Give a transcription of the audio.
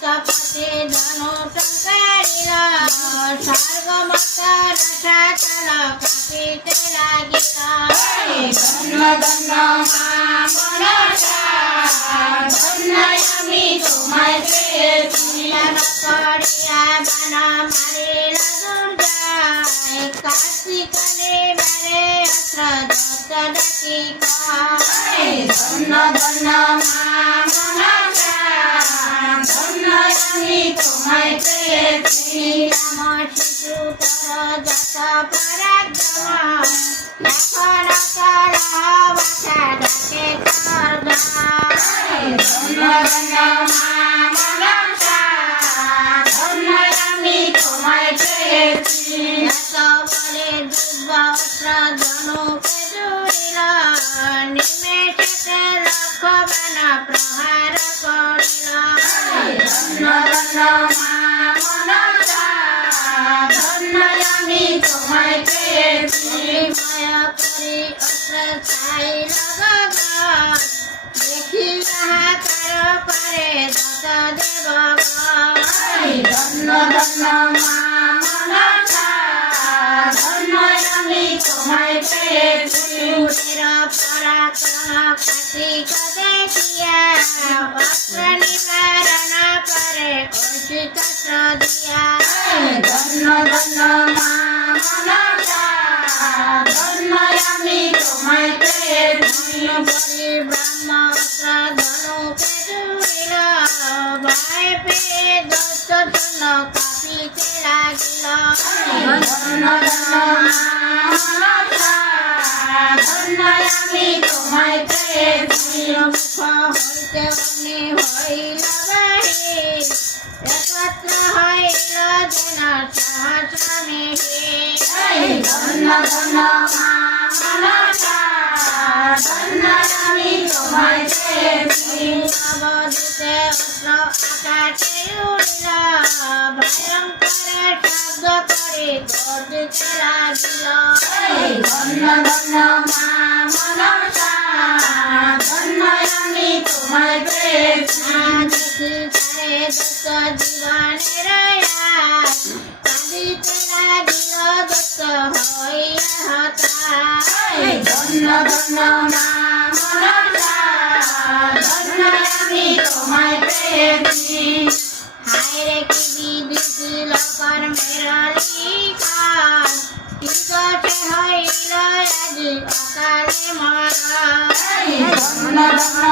পুষ্পপতি ধনু টঙ্কারিল স্বর্গমত রসাতল কাঁপিতে লাগিল। ধন্য ধন্য মা মনসা ধন্য আমি তোমায় পেয়েছি। করিয়া বান মারিল দুর্গায় কার্তিকালে বারে অস্ত্র দত্ত ডাকি কয়। ধন্য ধন্য মা মনসা ধন্য আমি তোমায় পেয়েছি। রাম শিশু তর যত পরাক্রম এখন কর বাসা ডাকে তোর গায়। ধন্য ধন্য মা মনসা ধন্য আমি তোমায় পেয়েছি। এত বলে দিব্য অস্ত্র ধনুকে জুড়িল নিমেষেতে লক্ষ বাণ প্রহার করিল। ধন্য ধন্য মা মনসা ধন্য আমি তোমায় পেয়েছি। মায়া করি অস্ত্র চাইল গগন দেখি হাহাকার করে দত্ত দেবগণ। ধন্য ধন্য মা মনসা ধন্য আমি তোমায় পেয়েছি। পরাক্রম কার্তিক দেখিয়া অস্ত্র নিবারণ করে অসিত দিয়া। ধন্য ধন্য মা মনসা ধন্য আমি তোমায় পেয়েছি। বলি ব্রহ্মাস্ত্র ধনুকে জুড়িল ভয় পেয়ে দত্ত ধন্য কাঁপিতে লাগিল। ধন্য ধন্য মা মনসা ধন্য আমি তোমায় পেয়েছি। মুখ হইতে অগ্নি হইল বাহির একত্র হইল যেন সহস্র মিহির। ধন্য ধন্য মা মনসা ধন্য আমি তোমায় পেয়েছি। অবদিতে অস্ত্র আকাশে উড়িল ভয়ঙ্কর শব্দ করে গর্জিতে লাগিল। ধন্য ধন্য মা মনসা ধন্য আমি তোমায় পেয়েছি। দেখি তারে দত্ত জীবনের আশ কাঁদিতে লাগিল দত্ত হইয়া হতাশ। ধন্য ধন্য মা মনসা ধন্য আমি তোমায় পেয়েছি। হায় রে কি বিধিল কর্মের লিখন কি দোষে হইল আজি অকালে মরণ। ধন্য ধন্য